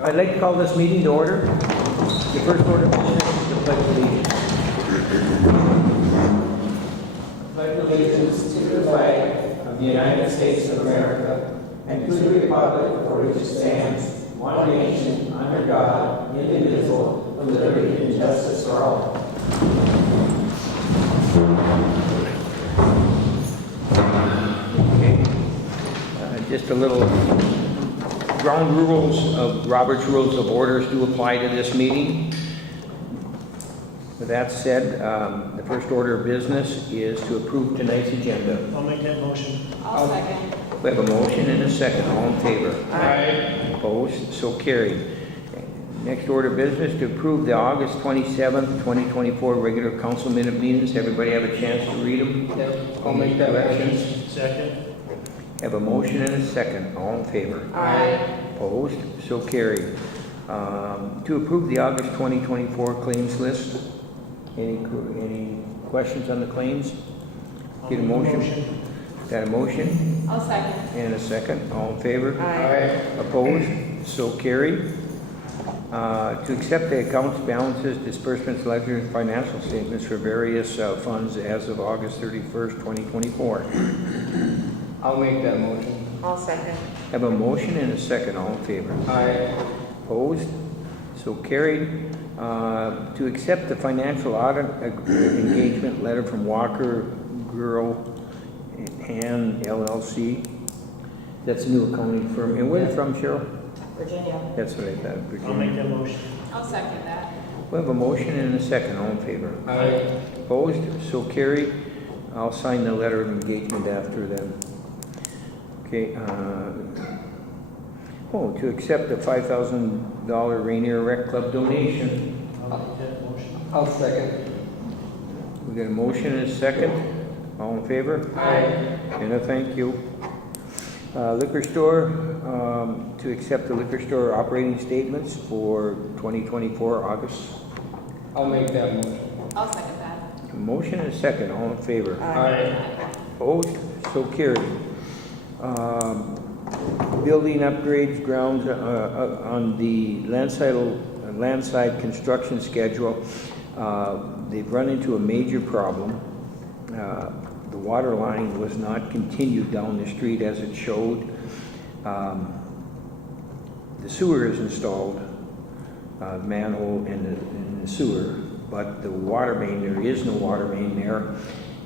I'd like to call this meeting to order. The first order of business is the pledge of allegiance. Pledge allegiance to the flag of the United States of America and to the republic for which it stands, one nation, under God, indivisible, with liberty and justice for all. Okay. Just a little ground rules of Robert's Rules of Orders do apply to this meeting. With that said, the first order of business is to approve tonight's agenda. I'll make that motion. I'll second. We have a motion and a second. All in favor? Aye. Opposed? So carried. Next order of business to approve the August 27th, 2024 regular council minute meetings. Everybody have a chance to read them? Yep, I'll make that motion. Second. Have a motion and a second. All in favor? Aye. Opposed? So carried. To approve the August 2024 claims list. Any questions on the claims? Get a motion? Got a motion I'll second. and a second. All in favor? Aye. Opposed? So carried. To accept the accounts balances, disbursements, ledger, and financial statements for various funds as of August 31st, 2024. I'll make that motion. I'll second. Have a motion and a second. All in favor? Aye. Opposed? So carried. To accept the financial audit engagement letter from Walker Girl and LLC. That's a new accounting firm. And where is it from, Cheryl? Virginia. That's what I thought, I'll Virginia. make that motion. I'll second that. We have a motion and a second. All in favor? Aye. Opposed? So carried. I'll sign the letter of engagement after then. Okay. To accept the $5,000 Ranier Rec Club donation. I'll make that motion. I'll second. We got a motion and a second. All in favor? Aye. And a thank you. Liquor store, to accept the liquor store operating statements for 2024 August. I'll make that motion. I'll second that. A motion and a second. All in favor? Aye. Opposed? So carried. Building upgrades grounds on the landside construction schedule. They've run into a major problem. The water line was not continued down the street as it showed. The sewer is installed, manhole in the sewer, but the water main, there is no water main there,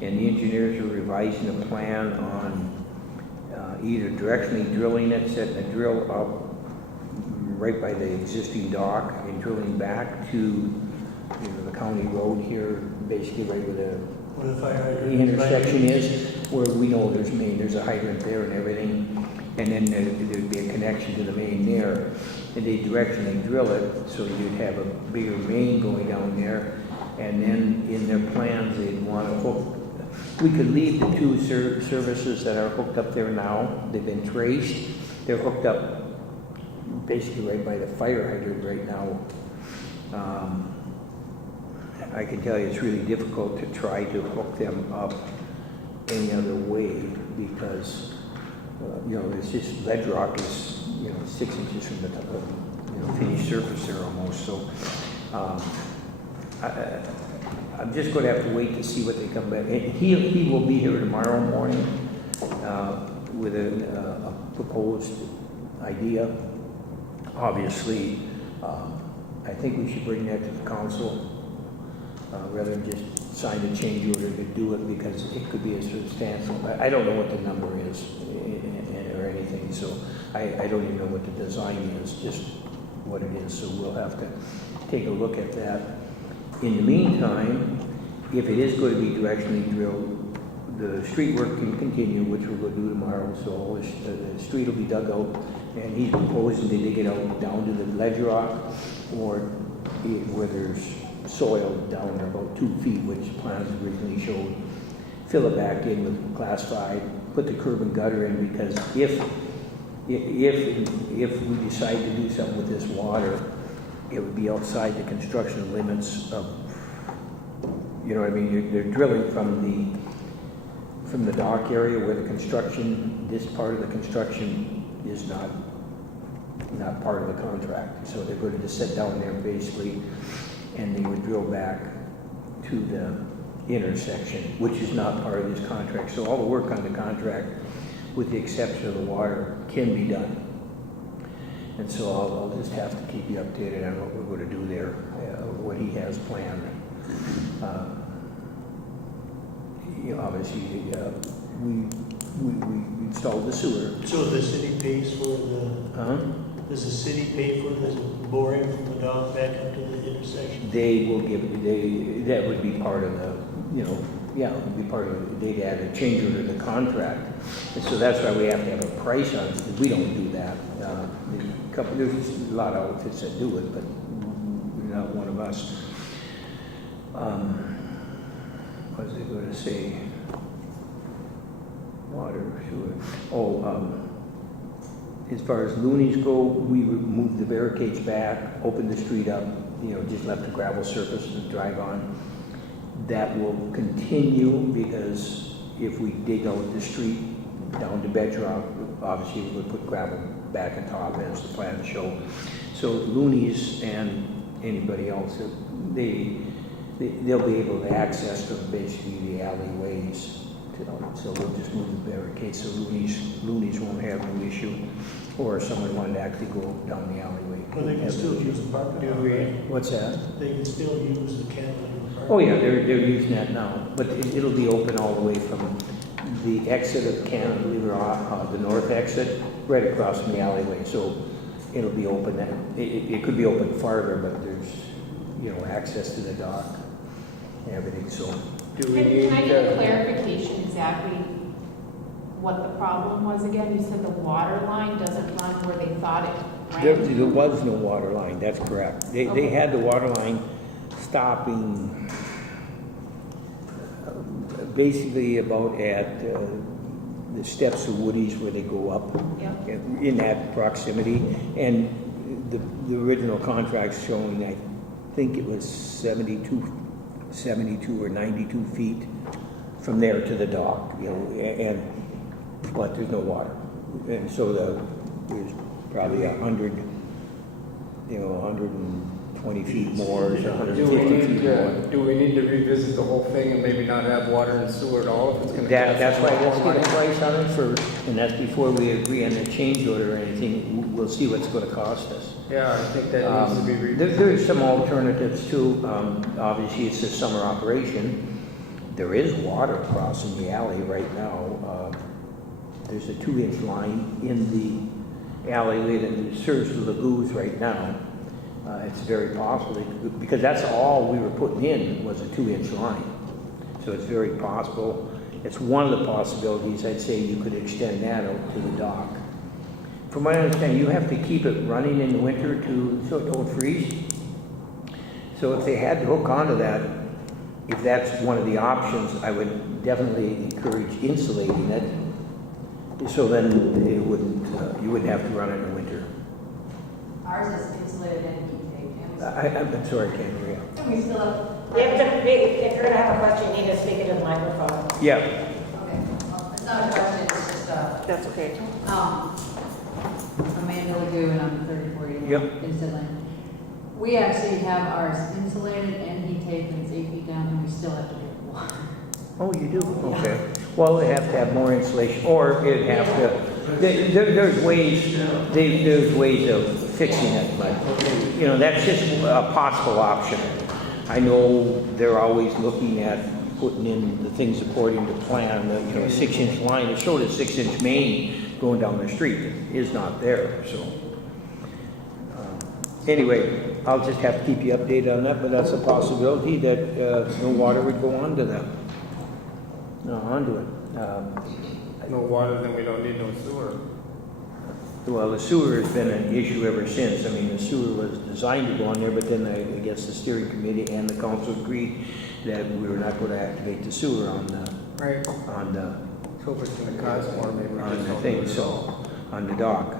and the engineers are revising a plan on either directionally drilling it, setting a drill up right by the existing dock and drilling back to the county road here, basically right where Where the fire the hydrant intersection is, where we know there's a hydrant there and everything, and then there'd be a connection to the main there, and they directionally drill it, so you'd have a bigger main going down there, and then in their plans, they'd want to hook, we could leave the two services that are hooked up there now, they've been traced, they're hooked up basically right by the fire hydrant right now. I can tell you it's really difficult to try to hook them up any other way because, it's just ledge rock is, 6 inches from the finished surface there almost. So I'm just going to have to wait to see what they come back. And he will be here tomorrow morning with a proposed idea. Obviously, I think we should bring that to the council. Rather than just sign a change order to do it because it could be a substantial, I don't know what the number is or anything, so I don't even know what the design is, just what it is, so we'll have to take a look at that. In the meantime, if it is going to be directionally drilled, the street work can continue, which we're going to do tomorrow, so the street will be dug out, and he's proposing to dig it out down to the ledge rock or where there's soil down there about 2 feet, which plans originally showed. Fill it back in with class 5, put the curb and gutter in, because if we decide to do something with this water, it would be outside the construction limits of, they're drilling from the dock area where the construction, this part of the construction is not not part of the contract. So they're going to just sit down there basically, and they would drill back to the intersection, which is not part of this contract. So all the work on the contract, with the exception of the water, can be done. And so I'll just have to keep you updated on what we're going to do there, what he has planned. Obviously, we installed the sewer. So the city pays for the, does the city pay for the boring from the dock back up to the intersection? They will give, that would be part of the, it would be part of, they'd add a change order to the contract. And so that's why we have to have a price on it, because we don't do that. There's a lot of outfits that do it, but you're not one of us. What was I going to say? Water, sewer. As far as loonies go, we moved the barricades back, opened the street up, just left the gravel surface to drive on. That will continue because if we dig out the street down to bedrock, obviously we'll put gravel back on top as the plans show. So loonies and anybody else, they'll be able to access from basically the alleyways. So we'll just move the barricades so loonies won't have no issue. Or if someone wanted to actually go down the alleyway. Well, they can still use the parking lot, right? What's that? They can still use the cantilever parking. Oh yeah, they're using that now, but it'll be open all the way from the exit of Cantilever, the north exit, right across from the alleyway. So it'll be open. It could be open farther, but there's access to the dock and everything. So Do we Can need I get a to, clarification exactly what the problem was again? You said the water line doesn't run where they thought it there ran? was no water line. That's correct. They Okay. had the water line stopping basically about at the steps of Woody's where they go up. Yep. In that proximity, and the original contract's showing, I think it was 72 or 92 feet from there to the dock, but there's no water. And so there's probably 120 feet more, or do 150 feet more. do we need to revisit the whole thing and maybe not have water and sewer at all if it's gonna cost That's why more let's get a money? price on it first, and that's before we agree on the change order or anything. We'll see what's gonna cost us. Yeah, I think that needs to be revisited. There's some alternatives too. Obviously, it's a summer operation. There is water crossing the alley right now. There's a 2-inch line in the alleyway that serves the lagoons right now. It's very possible, because that's all we were putting in was a 2-inch line. So it's very possible. It's one of the possibilities. I'd say you could extend that out to the dock. From what I understand, you have to keep it running in the winter so it don't freeze. So if they had to hook onto that, if that's one of the options, I would definitely encourage insulating it. So then it wouldn't, you wouldn't have to run it in the winter. Ours is insulated and heat tape. I'm sorry, I can't hear you. And we still have. If you're gonna have a question, you need to speak into the microphone. Yeah. Okay, well, it's not a question, it's just That's okay. Amanda Legoux, and I'm 34 Yep. Instead Land. We actually have ours insulated and heat tape and it's 8 feet down, and we still have to do water. Oh, you do? Okay. Well, they have to have more insulation, or it'd have to, there's ways of fixing it, but, that's just a possible option. I know they're always looking at putting in the things according to plan, a 6-inch line. It showed a 6-inch main going down the street. It is not there, so. Anyway, I'll just have to keep you updated on that, but that's a possibility that no water would go onto them. No, onto it. No water, then we don't need no sewer. Well, the sewer has been an issue ever since. I mean, the sewer was designed to go on there, but then I guess the steering committee and the council agreed that we were not going to activate the sewer on the Right. So if it's gonna cost more, maybe we on just the don't thing, do it at all. so, on the dock.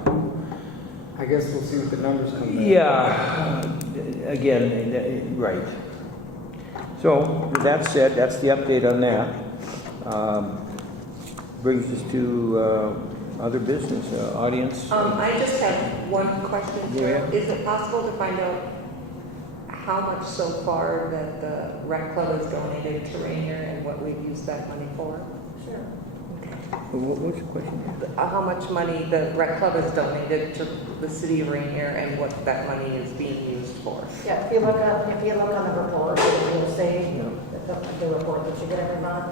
I guess we'll see what the numbers come back. Yeah, again, right. So, with that said, that's the update on that. Brings us to Other business, audience? I just have one question here. Yeah. Is it possible to find out how much so far that the rec club has donated to Ranier and what we've used that money for? Sure. What's the question? How much money the rec club has donated to the city of Ranier and what that money is being used for? Yeah, if you look on the report, you'll see, No. the report that you get every month,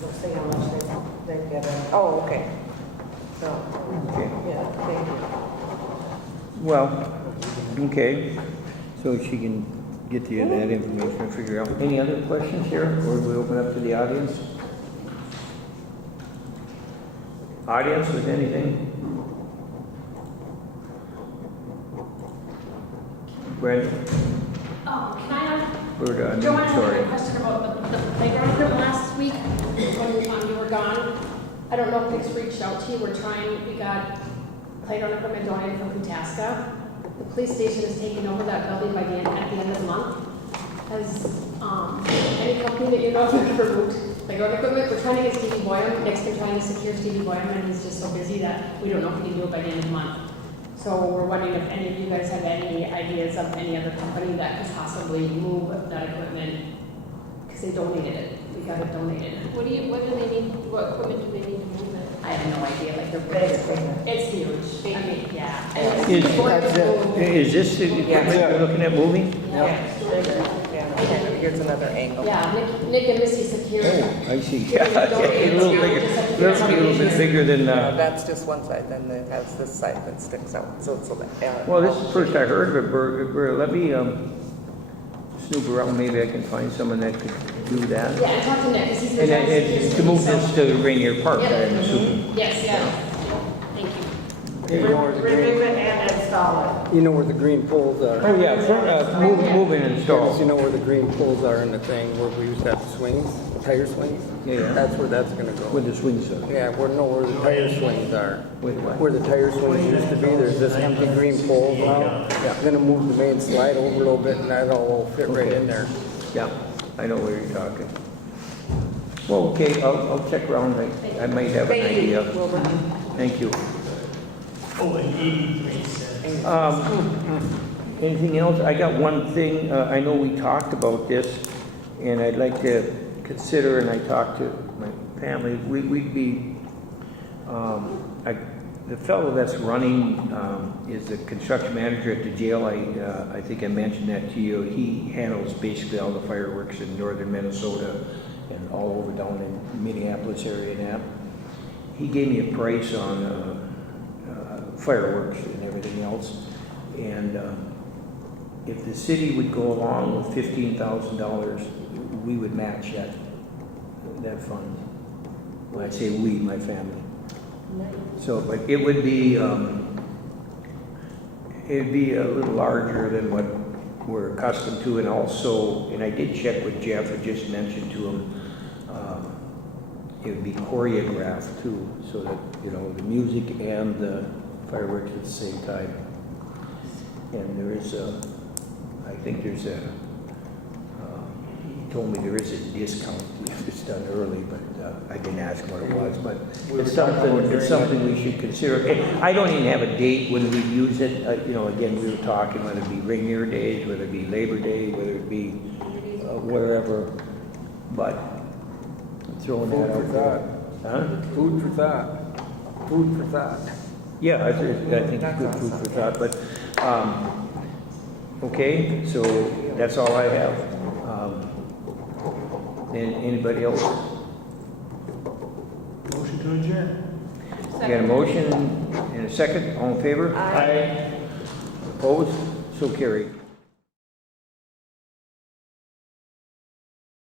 you'll see how much they've given. Oh, okay. So, Okay. yeah, thank you. Well, okay, so she can get you that information and figure out. Any other questions here, or we open up to the audience? Audience with anything? Brandon? Can I Or, Joe, I have sorry. a question about the playground equipment last week when you were gone. I don't know if Nick's reached out to you. We got playground equipment donated from Putaska. The police station is taking over that building at the end of the month. Has any company that you know of ever moved playground equipment? We're trying to get Stevie Boyum. Nick's been trying to secure Stevie Boyum, and he's just so busy that we don't know if he can do it by the end of the month. So we're wondering if any of you guys have any ideas of any other company that could possibly move that equipment, because they donated it. We got it donated. What do they need, what equipment do they need to move it? I have no idea, like they're Basically. it's huge. I mean, yeah. Is this the equipment you're looking at moving? Yeah, bigger. Yeah, here's another angle. Yeah, Nick and Missy secured. Oh, I see. A little bigger, little bit bigger than, That's just one side, then it has this side that sticks out, so it's a well, this is the first I heard of it, Bert. Let me snoop around, maybe I can find someone that could do that. Yeah, and talk to Nick, because he's been And trying to it's to move this to Rainier Park, Yep. I'm assuming. Yes, yeah. Thank you. Remove it and install it. You know where the green poles are? Oh, yeah, move and install. You know where the green poles are in the thing where we used to have swings, tire swings? Yeah. That's where that's gonna go. With the swing set. Yeah, where the tire swings are. With what? Where the tire swings used to be, there's this empty green pole now. Gonna move the main slide over a little bit and that'll all fit right in there. Yeah, I know where you're talking. Well, okay, I'll check around, I might have an idea. Thank you. Oh, and 83 cents. Anything else? I got one thing, I know we talked about this, and I'd like to consider, and I talked to my family, we'd be, the fellow that's running is the construction manager at the jail. I think I mentioned that to you. He handles basically all the fireworks in northern Minnesota and all over down in Minneapolis area and that. He gave me a price on fireworks and everything else. And if the city would go along with $15,000, we would match that fund. When I say we, my family. So, but it would be, it'd be a little larger than what we're accustomed to, and also, and I did check with Jeff, I just mentioned to him, it would be choreographed too, so that, you know, the music and the fireworks at the same time. And there is I think there's he told me there is a discount if it's done early, but I didn't ask what it was, but it's something we should consider. And I don't even have a date when we use it. You know, again, we were talking whether it be Rainier Days, whether it be Labor Day, whether it be wherever, but throwing that out there. Huh? Food for thought. Food for thought. Yeah, I think it's good food for thought, but, okay, so that's all I have. And anybody else? Motion to adjourn. Got a motion and a second, all in favor? Aye. Opposed? So carried.